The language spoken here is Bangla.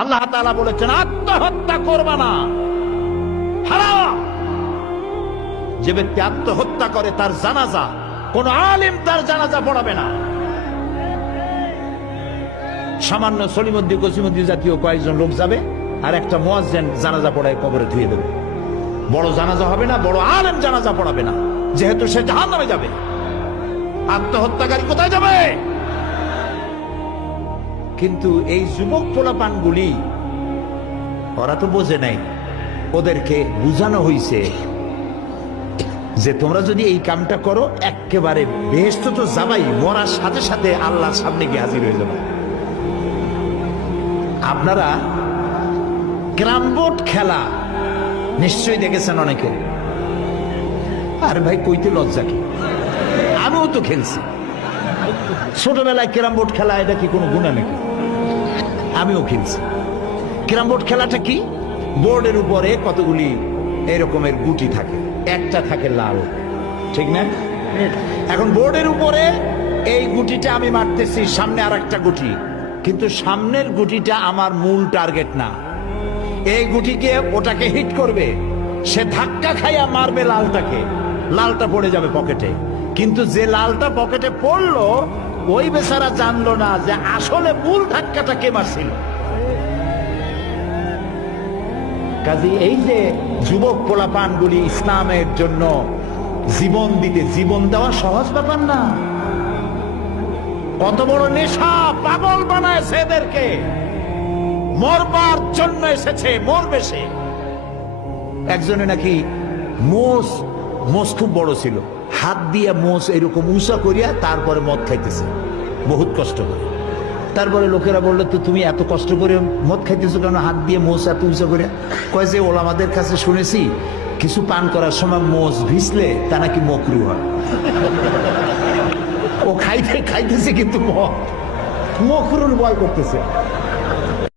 আল্লাহ তাআলা বলেছেন আত্মহত্যা করবা না, হারাম। যে ব্যক্তি আত্মহত্যা করে তার জানাজা কোন আলেম তার জানাজা পড়াবে না। সামান্য সলিমুদ্দিন কসিমুদ্দিন জাতীয় কয়েকজন লোক যাবে, আর একটা মুয়াজ্জিন জানাজা পড়ায় কবরে ধুয়ে দেবে। বড় জানাজা হবে না, বড় আলেম জানাজা পড়াবে না, যেহেতু সে জাহান্নামে যাবে। আত্মহত্যাকারী কোথায় যাবে? কিন্তু এই যুবক পোলাপানগুলি ওরা তো বোঝে নাই, ওদেরকে বুঝানো হইছে যে তোমরা যদি এই কামটা করো একেবারে বেহেশত তো যাবাই, মরার সাথে সাথে আল্লাহর সামনে গিয়ে হাজির হয়ে যাবে। আপনারা ক্যারাম বোর্ড খেলা নিশ্চয়ই দেখেছেন অনেকে। আর ভাই কইতে লজ্জা কি, আমিও তো খেলছি ছোটবেলায় ক্যারাম বোর্ড খেলা। এটা কি কোনো গুনাহ নাকি? আমিও খেলছি। ক্যারাম বোর্ড খেলাটা কি? বোর্ডের উপরে কতগুলি এরকমের গুটি থাকে, একটা থাকে লাল, ঠিক না? এখন বোর্ডের উপরে এই গুটিটা আমি মারতেছি, সামনে আর একটা গুটি, কিন্তু সামনের গুটিটা আমার মূল টার্গেট না। এই গুটিকে ওটাকে হিট করবে, সে ধাক্কা খাইয়া মারবে লালটাকে, লালটা পড়ে যাবে পকেটে। কিন্তু যে লালটা পকেটে পড়লো ওই বেচারা জানলো না যে আসলে মূল ধাক্কাটা কে মারছিল। কাজী এই যে যুবক পোলাপানগুলি ইসলামের জন্য জীবন দিতে, জীবন দেওয়া সহজ ব্যাপার না। কত বড় নেশা, পাগল বানায় এদেরকে, মরবার জন্য এসেছে, মরবে সে। একজনে নাকি মোষ খুব বড় ছিল, হাত দিয়ে মোষ এরকম উঁচা করিয়া তারপরে মদ খাইতেছে বহুত কষ্ট করে। তারপরে লোকেরা বললো তো তুমি এত কষ্ট করে মদ খাইতেছো কেন, হাত দিয়ে মোষ এত উঁচা করিয়া? কয় যে ওলামাদের কাছে শুনেছি কিছু পান করার সময় মোষ ভিজলে তা নাকি মকরু হয়। ও খাইতেছে কিন্তু মকরুর ভয় করতেছে।